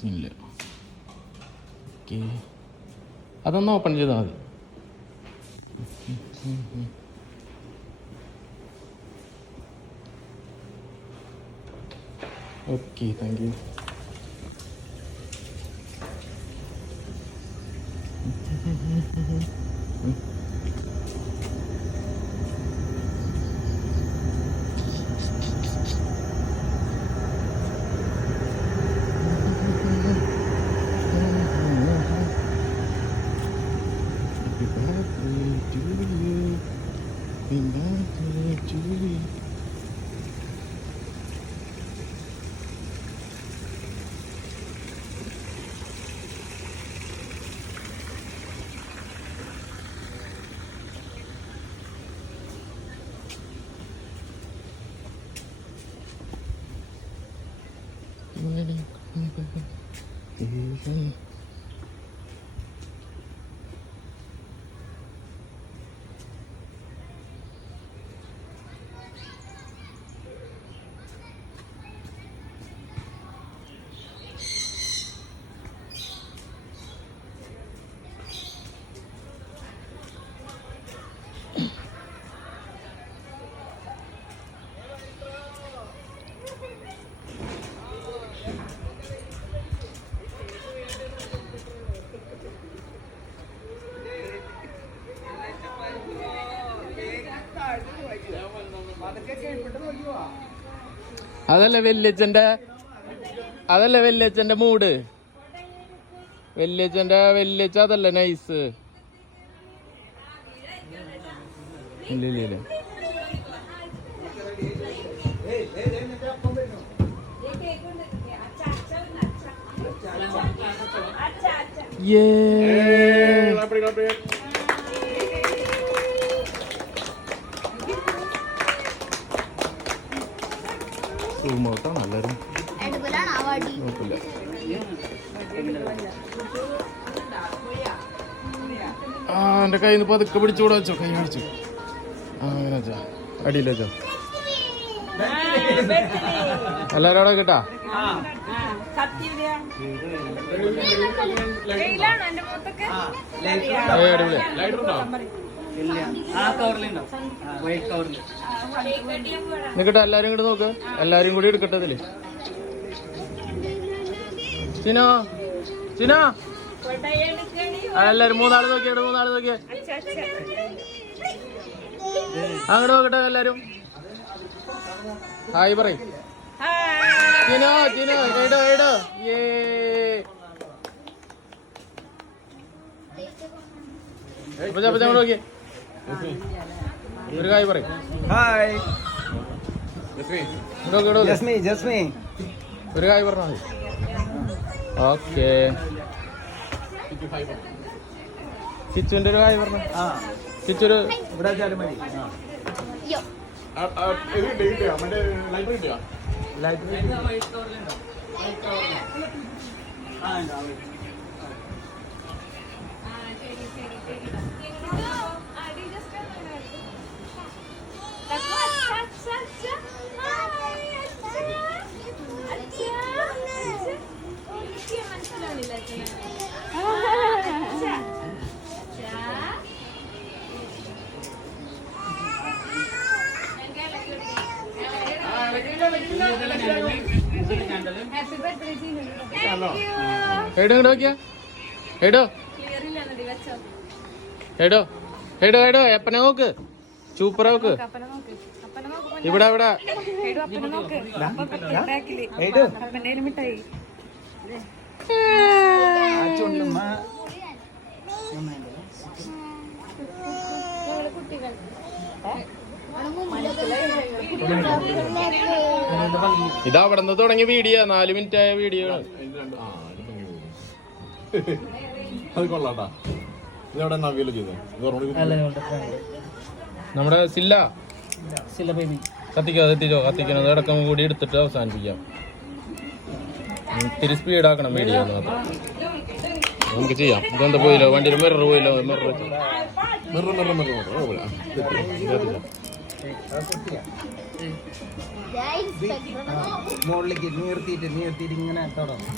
സീനില്ല. ഓക്കെ, അതൊന്ന് ഓപ്പൺ ചെയ്താൽ മതി. Okay, thank you. അതല്ലേ വല്യച്ഛന്റെ മൂഡ്. വല്യച്ഛ അതല്ലേ നൈസ്. ഇല്ല സൂമോട്ടാണ് എല്ലാവരും. എന്റെ കയ്യിൽ നിന്ന് പതുക്കെ പിടിച്ചുകൂടെ വെച്ചോ. കൈ പിടിച്ചു. അങ്ങനെ വെച്ചോ, അടിയിൽ വെച്ചോ. എല്ലാരും അവിടെ കേട്ടാ. നിക്കട്ടെ, എല്ലാരും ഇങ്ങോട്ട് നോക്ക്. എല്ലാരും കൂടി എടുക്കട്ടെ ഇതില്. ചിനോ എല്ലാരും മൂന്നാള് നോക്കിയേ. അങ്ങോട്ട് നോക്കട്ടെ എല്ലാരും. ഹായ് പറയും. ചിനോ എടോ. നോക്കിയേ, ഒരു ഹായ് പറയും. ഹായ് ഒരു ഹായ് പറഞ്ഞാൽ മതി. ഓക്കെ, ചിച്ചുവിന്റെ ഒരു ഹായ് പറഞ്ഞു. ചിച്ചൊരു ഇവിടെ വെച്ചാലും മതി. എപ്പനെ നോക്ക്, സൂപ്പർ നോക്ക്. ഇവിടെ ഇതവിടെ നിന്ന് തുടങ്ങിയ വീഡിയോ, 4 മിനിറ്റ് ആയ വീഡിയോ ആണ്. നമ്മുടെ സില്ല കത്തിക്കുന്നത് അടക്കം കൂടി എടുത്തിട്ട് അവസാനിപ്പിക്കാം. ഇത്തിരി സ്പീഡാക്കണം വീഡിയോ. നമുക്ക് ചെയ്യാം. ഇതെന്താ പോയില്ലോ, വണ്ടിയിൽ മിറർ പോയില്ലോ. മുകളിലേക്ക് നീർത്തിയിട്ട് ഇങ്ങനെ തുടങ്ങും.